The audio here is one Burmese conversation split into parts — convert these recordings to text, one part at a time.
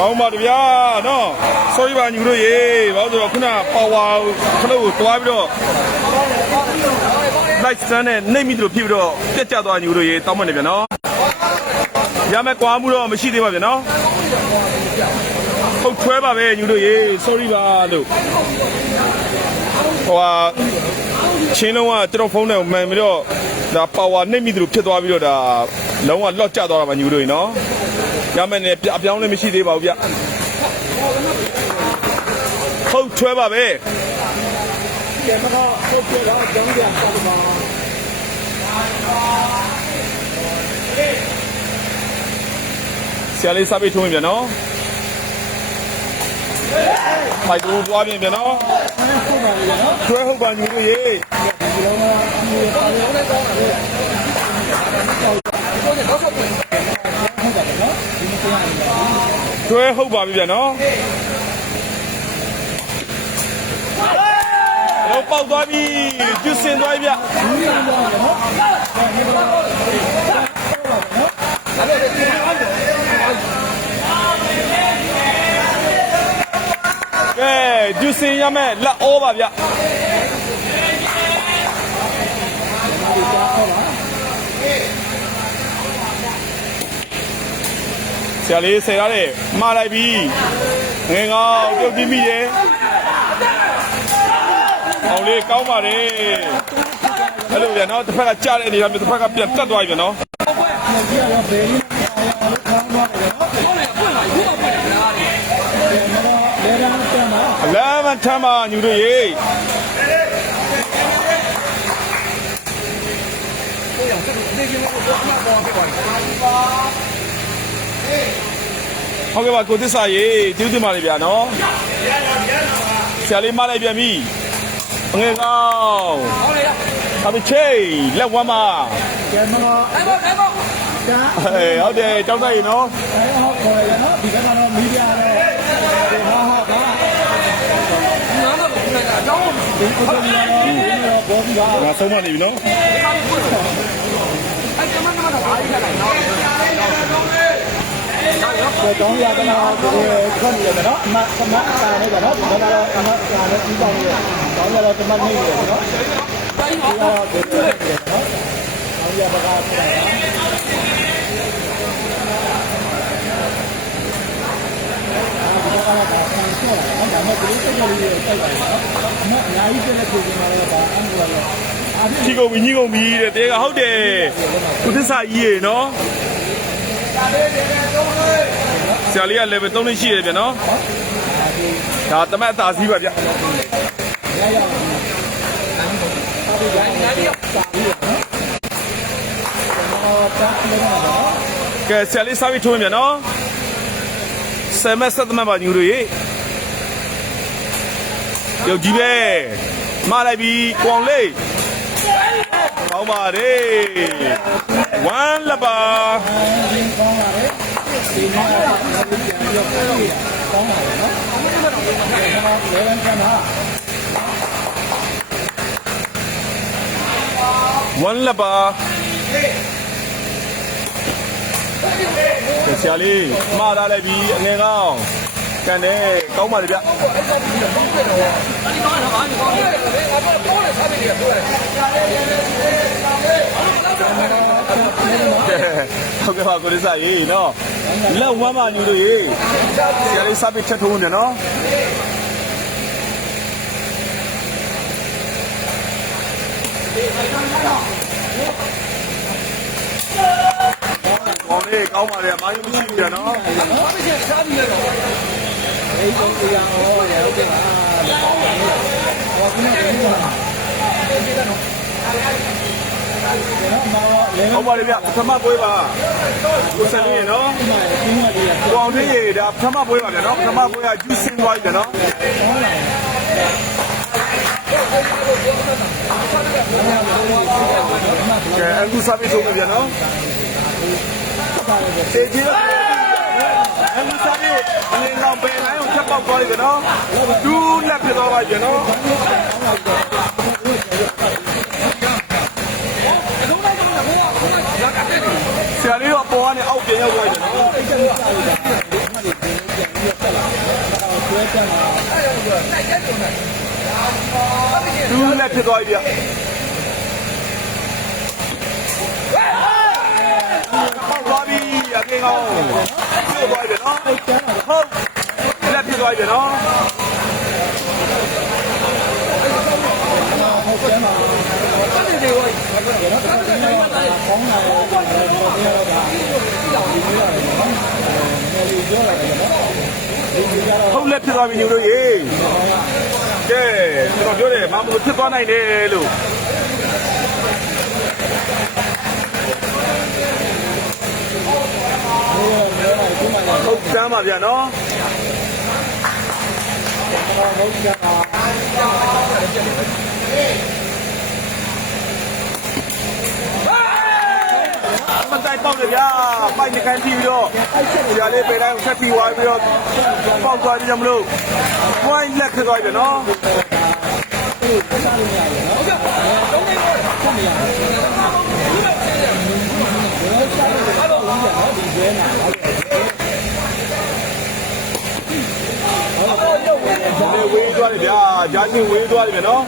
ကောင်းပါတဗျာနော် sorry ပါညီတို့ရေဘာလို့ဆိုတော့ခုနပါဝါခလုတ်ကိုတွားပြီးတော့ light stand နဲ့နှိမ့်မိသလိုဖြစ်ပြီးတော့ပြက်ကျသွားညီတို့ရေတောင်းမှနေပြန်နော်ရမယ်ကွာမှုတော့မရှိသေးပါဗျာနော်ဟုတ်ထွဲပါပဲညီတို့ရေ sorry ပါလို့ဟိုဟာချင်းလုံးကကျွန်တော်ဖုန်းထဲကိုမှန်ပြီးတော့ဒါပါဝါနှိမ့်မိသလိုဖြစ်သွားပြီးတော့ဒါလုံးဝလော့ကျသွားတာပါညီတို့ရေနော် ရမယ်နဲ့အပြောင်းလည်းမရှိသေးပါဘူးဗျဟုတ်ထွဲပါပဲဆရာလေးစားပြီးထုံးရင်ပြန်နော်ဖိုက်ကိုသွားပြန်ပြန်နော်ကျွဲဟုတ်ပါညီတို့ရေကျွဲ ဟုတ်ပါပြီပြန်နော်တော့ပေါက်သွားပြီကျွစင်သွားပြီဗျကဲကျွစင်ရမယ်လက်ဩပါဗျ ဆရာလေးဆယ်ရတယ်မှားလိုက်ပြီငယ်ငေါပြုတ်ပြီးမိရဲ့အောင်လေးကောင်းပါတယ်အဲ့လိုဗျာနော်တစ်ဖက်ကကြားတဲ့အနေနဲ့တစ်ဖက်ကပြန်တက်သွားပြီဗျာနော်အလမ်းမထမ်းပါညူတို့ရေ ဟုတ်ကဲ့ပါကိုသစ္စာရေကျေးဇူးတင်ပါတယ်ဗျာနော်ဆရာလေးမလိုက်ပြန်ပြီငယ်ကောင်းအမချေလက်ဝမ်းမကျန်တော့အဲ့ဘောအဲ့ဘောကျန်ဟေးဟုတ်တယ်တောင်းတရေနော်အဲ့ဟောခေါ်ရနော်ဒီကတော့မီဒီယာတော့ဒီဟောဟောကနားတော့ခုနကအကြောင်းဒီကိုတော့ဒီတော့ဘောပြီးပါငါဆုံးမနေပြီနော်အဲ့ကျမကမှတော့အားရလိုက်နော် တော့တောင်းရတဲ့တော့ဒီခွန်ရတယ်နော်အမအမအတာနဲ့ကတော့ဒါကတော့အမအတာနဲ့ပြီးတော့တောင်းရတော့တမနေတယ်နော်တိုင်းတော့ဒီလိုလေနော်တောင်းရပါကဆိုတာဒါမှမဟုတ်ဒီလိုတက်ကြလို့တိုက်ပါတော့အမအများကြီးတက်တဲ့ပြည်မှာတော့ဒါအမှုရတော့အားဖြင့်ချီကုန်ပြီညီကုန်ပြီတဲ့တဲကဟုတ်တယ်ကိုသစ္စာကြီးရေနော် ဆရာလေးက level 3နဲ့ရှိရတယ်ဗျနော်ဒါတမတ်အသာစီးပါဗျကဲဆရာလေးစားပြီးထိုးရင်ဗျနော်ဆယ်မက်ဆက်သမတ်ပါညူတို့ရေရုပ်ကြီးပဲမလိုက်ပြီကွန်လေးကောင်းပါလေဝမ်းလပါဒီကောင်းပါလေ ဒီမှာတော့ပြန်ပြီးတော့ကောင်းပါလေနော်ဒါကလည်းလည်းကနာဝမ်းလပါကဲဆရာလေးမှားထားလိုက်ပြီအငယ်ကောင်းကန်တယ်ကောင်းပါလေဗျ ဟုတ်ကဲ့ပါကိုရစားရေနော်လက်ဝမ်းပါညူတို့ရေဆရာလေးစပစ်ချက်ထိုးနေနော်ကောင်းလေးကောင်းပါလေအမိုင်းမရှိဘူးပြန်နော်ဒီကုန်းကြီးရအောင်ရဟုတ်ကဲ့ပါဟောခုနကဒီမှာ ဒီကတော့မာရောလေဟုတ်ပါလေဗျပထမပွဲပါကိုစံလေးနော်ဒီမှာဒီမှာကိုအောင်သေးရေဒါပထမပွဲပါဗျာနော်ပထမပွဲကဂျူးစင်းသွားပြီဗျာနော်ကဲအခုစားပြီးဆုံးပြီဗျာနော်စေကြီးတော့အခုစားပြီးအလင်းတော့ပယ်လိုင်းကိုချက်ပေါက်သွားပြီဗျာနော်ဒူးလက်ဖြစ်သွားပါပြီဗျာနော် ရာလေးတော့ပေါ်ကနေအောက်ပြန်ရောက်သွားတယ်နော်သူလည်းဖြစ်သွားပြီဗျာဟောက်သွားပြီအကင်းကောင်းဖြစ်သွားပြီနော်ဟုတ်လက်ဖြစ်သွားပြီနော်ဟုတ်ကဲ့ လက်ဖြစ်သွားပြီညို့တို့ရေကဲကျွန်တော်ပြောတယ်မမလို့ဖြစ်သွားနိုင်တယ်လို့ဟုတ်ကမ်းပါဗျာနော် မတိုင်တော့တယ်ဗျာပိုက်နေကန်ပြီးတော့ဒီလေးပေတိုင်းဆက်ပြီးဝိုင်းပြီးတော့ပေါက်သွားပြီမလို့ point လက်ခသွားပြီနော်ဒီဝေးသွားတယ်ဗျာဂျာချင်းဝေးသွားတယ်ဗျာနော်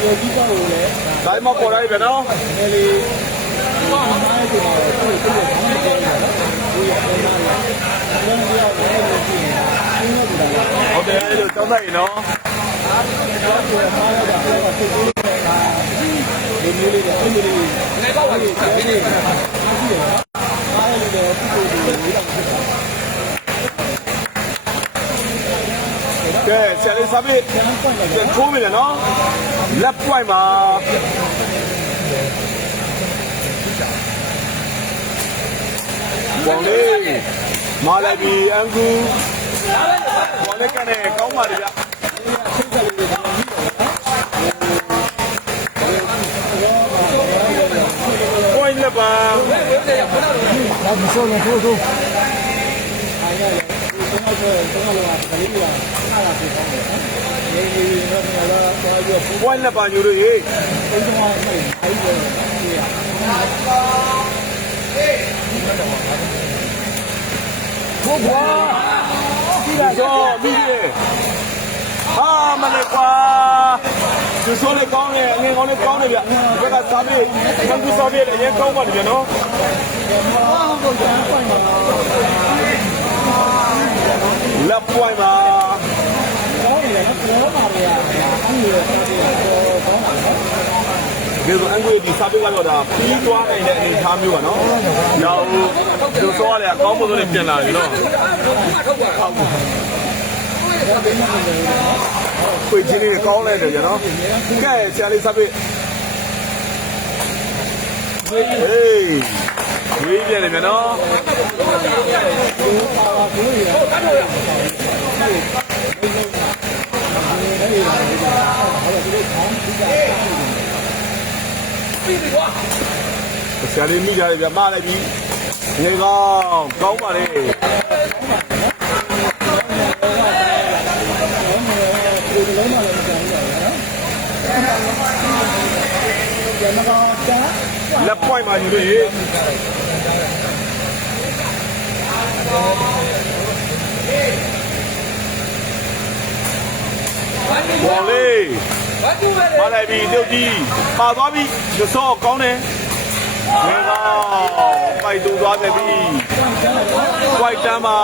ဒီကြီးကောကိုလည်းဒါမှမပေါ်လိုက်ဗျာနော်နည်းလေးဒီမှာအဲ့ဒီမှာသူ့ကိုသူ့ကိုခေါင်းနဲ့ပြောနေတာဒီရဲ့အမှန်လားဘယ်လိုပြောလဲလို့ရှိရင်ရှင်းလို့ပြောတာဟုတ်တယ်အဲ့လိုတောင်းလိုက်နော်တော့ဒီမှာလည်းတော့တော့သူ့ကိုနေတာဒီမျိုးလေးတွေအမျိုးလေးတွေငါတော့ဒီပြောနေတာရှိတယ်နော်အားရလို့တော့သူ့ကိုဒီလိုတော့ဖြစ်တာကဲဆရာလေးစားပြီကျန်တော့လည်းပြန်ထိုးပြီလေနော် လက်ပွိုင်မှာဘောင်လေးမာလိုက်ပြီအန်ကူဘောင်လေးကနေကောင်းပါလေဗျ point လက်ပါတော့မစိုးလို့ထိုးထိုးအားရတယ် ဒီတော့တော့တော့လည်းကလေးကအားရဖြစ်သွားတယ်နော်ဒီဒီတော့တော့တော့ရဖို့ point လက်ပါညိုတို့ရေဘယ်တော့မှမဟုတ်အဲ့ဒီကြီးရဘုရားဒီဒီလာတော့မိရေဟာမလေးကွာဒီဆိုလေးကောင်းတယ်အငယ်ကောင်းလေးကောင်းတယ်ဗျဒီဘက်ကစားပြီခံကူစားပြီလည်းအရင်ကောင်းပါတယ်ဗျနော်တော့ကျန်ပွင့်မှာ လက် point ပါတော့ရတယ်နော်ပြောပါလေအဲ့ဒီတော့တော့ကောင်းပါနော်ဒီဆိုအန်ကိုဒီစားပြီကတော့ဒါပြီးသွားနိုင်တဲ့အနေအထားမျိုးပါနော်။နောက်ဒီဆိုရတယ်အကောင်းဆုံးနဲ့ပြင်လာပြီနော်။ခွေချင်းလေးကောင်းလိုက်တယ်ကြနော်။ကဲဆရာလေးစားပြီ။ဟေးဝေးပြန်တယ်ဗျနော် ဆရာလေးမိကြတယ်ဗျမလိုက်ပြီ။ငယ်ကောင်းကောင်းပါလေဒီလိုမှလည်းမကြမ်းဘူးနော်ကျန်တော့ကျန်။လက် point မှာယူလို့ ရေဘောလေးမလိုက်ပြီတုတ်ကြီးပါသွားပြီရစောကောင်းတယ်ငယ်ကောင်းပိုက်တူသွားတယ်ပြီပိုက်တမ်းပါ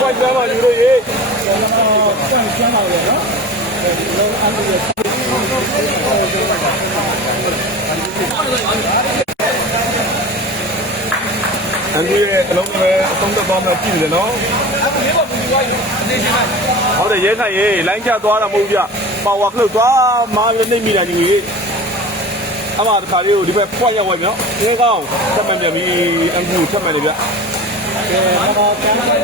ပိုက်တမ်းပါယူလို့ရေကျန်ကျန်ပါလေနော်ဒီလိုအမှုရ အန်ဒီရဲ့အလုံးနဲ့အဆုံးသက်သွားမှကြည့်တယ်နော်ဟုတ်တယ်ရဲခိုင်ရေလိုင်းကျသွားတာမဟုတ်ဘူးပြပါဝါခလုတ်သွားမာလည်းနေမိတယ်ညီကြီးအမတခါလေးကိုဒီဘက်ဖွက်ရောက်ဝိုင်းနော်ငယ်ကောင်းထပ်မှန်ပြန်ပြီအန်ကူထပ်မှန်နေဗျကဲတော့ကျန်တော့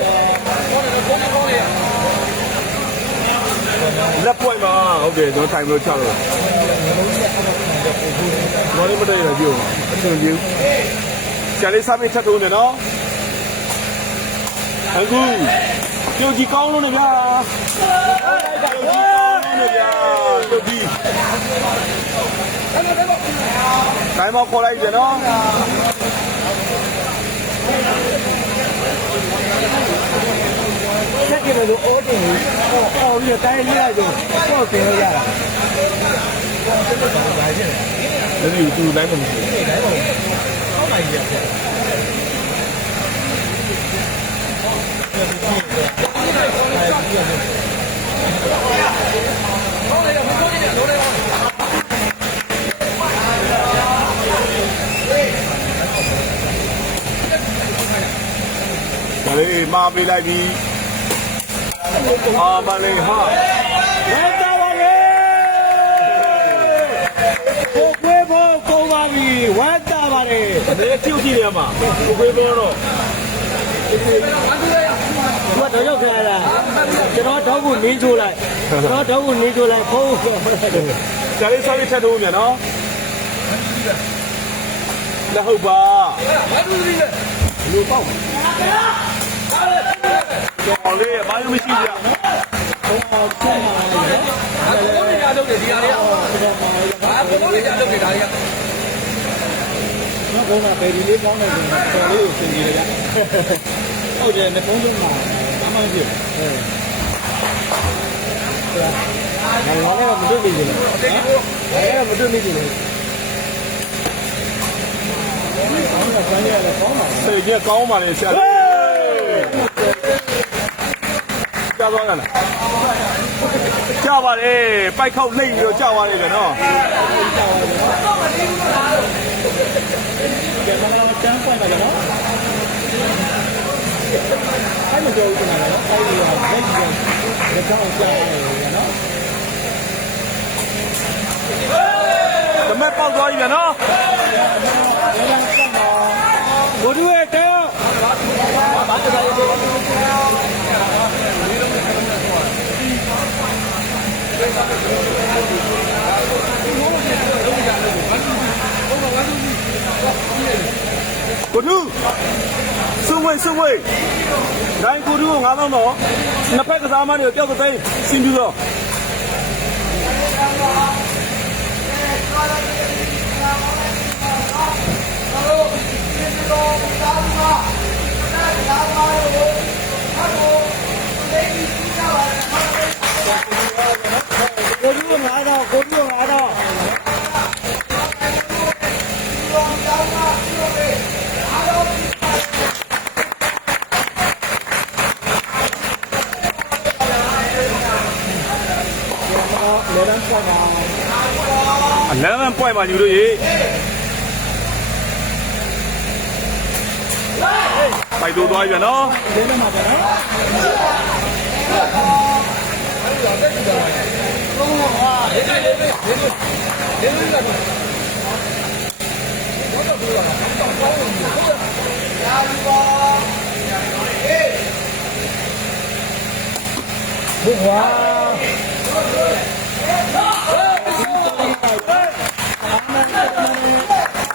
လက်ပွိုင်မှာဟုတ်တယ်ကျွန်တော်ထိုင်လို့ချလို့ဘာလို့မတည့်ရကြည့်အဆင်ပြေ ဆရာလေးစားမင်းထပ်သုံးတယ်နော်အခုပြုတ်ကြီးကောင်းလို့နေဗျာပြုတ်ကြီးတိုင်းမခေါ်လိုက်ပြန်နော်ဆက်ကြည့်လို့အော်တင်အော်အော်ပြီးတော့တိုင်းလေးလိုက်တော့ပေါ့တင်ရရတာဒါကြီးသူတိုင်းမမရှိဘူး လေးမာပေးလိုက်ပြီအာမလေး ပါလေဒါလေးကြည့်ကြည့်ရမှာကိုကိုပြောတော့သူကတော့ရောက်ခဲ့လာကျွန်တော်တော့ကိုနင်းချိုးလိုက်ကျွန်တော်တော့ကိုနင်းချိုးလိုက်ဖုန်းဆိုတယ်ဒါလေးစားပြီးထပ်ထိုးမြန်နော်လက်ဟုတ်ပါလူပေါ့ကျော်လေးဘာလို့မရှိကြအော်ဆက်มาလေနော်ဘုံနေကြလုပ်တယ်ဒီဟာတွေကဘာဘုံနေကြလုပ်တယ်ဒါတွေက နော်ဘုံကဘယ်ဒီလေးကောင်းနေတယ်တော်လေးကိုသင်ကြည့်လိုက်ဟုတ်တယ်နှစ်ဖုံးလုံးမှာအမှန်ဖြစ်အဲငါလည်းမတွေ့ပြီလေနော်အဲ့ဒါမတွေ့မိပြီလေကောင်းတာဆန်းရတယ်ကောင်းပါစိတ်ကြီးကောင်းပါလေဆရာလေးကြားသွားကြလားကြားပါလေပိုက်ခောက်နှိပ်ပြီးတော့ကြားသွားတယ်ကျွန်တော်ကဲမလာ မချမ်းပိုင်ပါနော်အဲ့မကြောက်ဘူးနော်အဲ့ဒီကဘက်ကြီးကကြောက်ကြောက်နေရနော်ဓမက်ပေါက်သွားပြီဗျာနော်ဘိုးတို့ရဲ့တဲဘာတ ကားလို့ကိုထုစွန့်ဝေးစွန့်ဝေးနိုင်ကိုထုကို9000တော့နှစ်ဖက်ကစားမတွေကိုတယောက်တစ်သိန်းရှင်းပြီးတော့ လန်းပွိုင်ပါညီတို့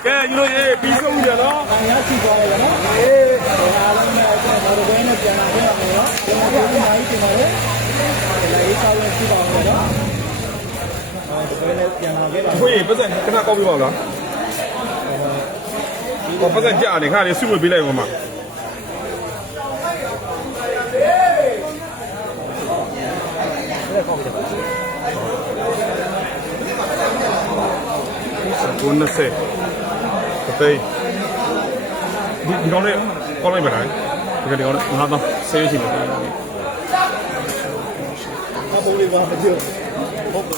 ကဲယူလို့ရေးပြီးဆုံးပြီနော်။အားရရှိသွားတယ်နော်။အေးအားလုံးနဲ့အဲ့ဒါတော့ဘယ်နဲ့ပြန်လာခဲ့ရမလဲနော်။ကျွန်တော်ကအားကြီးတင်ပါလေ။လာရေးကောင်းလို့ရှိပါဦးနော်။အော်ဘယ်နဲ့ပြန်လာခဲ့ပါလဲ။ခွေးပတ်စံခဏကောက်ပြပါဦးလား။အော်ပတ်စံကြာနေခါလေးစုဝေးပေးလိုက်ပါမ။လက်ကောက်ပြပါဦး။90 သိန်းဒီဒီကောင်လေးကောလိုက်ပါလားဒီကဒီကောင်လေးငါတော့ဆေးရရှိတယ်ဘာဘူးလေးပါမပြောဟုတ်တယ်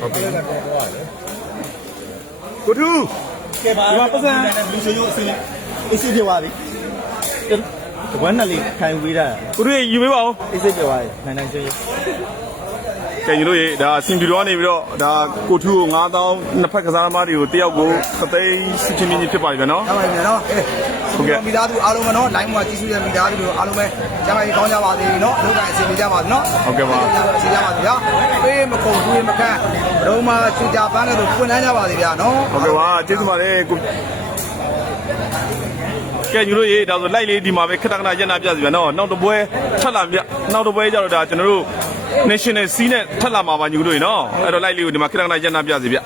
ဟုတ်ပြီကိုထူးကဲပါဒီမှာပတ်စံလူချိုရိုးအစင်းအစ်စ်ပြပါပြီတဝမ်းနဲ့လေးခိုင်ဝေးတာကိုထူးယူပေးပါဦးအစ်စ်ပြပါနိုင်နိုင်ချင်း ကဲညီတို့ရေဒါစင်ပြူတော့နေပြီးတော့ဒါကိုထူးကို9000နှစ်ဖက်ကစားသမားတွေကိုတယောက်ကိုသသိန်းစစ်ချင်းချင်းဖြစ်ပါပြီဗျာနော်ရပါပြီနော်အေးဟုတ်ကဲ့မိသားစုအားလုံးပဲနော် line မှာကြည့်ရှုတဲ့မိသားစုတွေအားလုံးပဲကျမ်းမာရေးကောင်းကြပါစေနော်လောကအစီအစဉ်ကြပါစေနော်ဟုတ်ကဲ့ပါအစီအစဉ်ကြပါစေဗျာပေးမကုန်ဘူးမကန့်ဘရုံမှာချူကြပန်းတဲ့သူဖွင့်နှမ်းကြပါစေဗျာနော်ဟုတ်ကဲ့ပါကျေးဇူးပါတယ် ကိုကဲညီတို့ရေဒါဆိုလိုက်လေးဒီမှာပဲခက်တခဏရက်နာပြစီဗျာနော်နောက်တစ်ပွဲထပ်လာမြနောက်တစ်ပွဲကျတော့ဒါကျွန်တော်တို့ national C နဲ့ထပ်လာမှာပါညီတို့ရေနော်အဲ့တော့လိုက်လေးကိုဒီမှာခက်တခဏရက်နာပြစီဗျ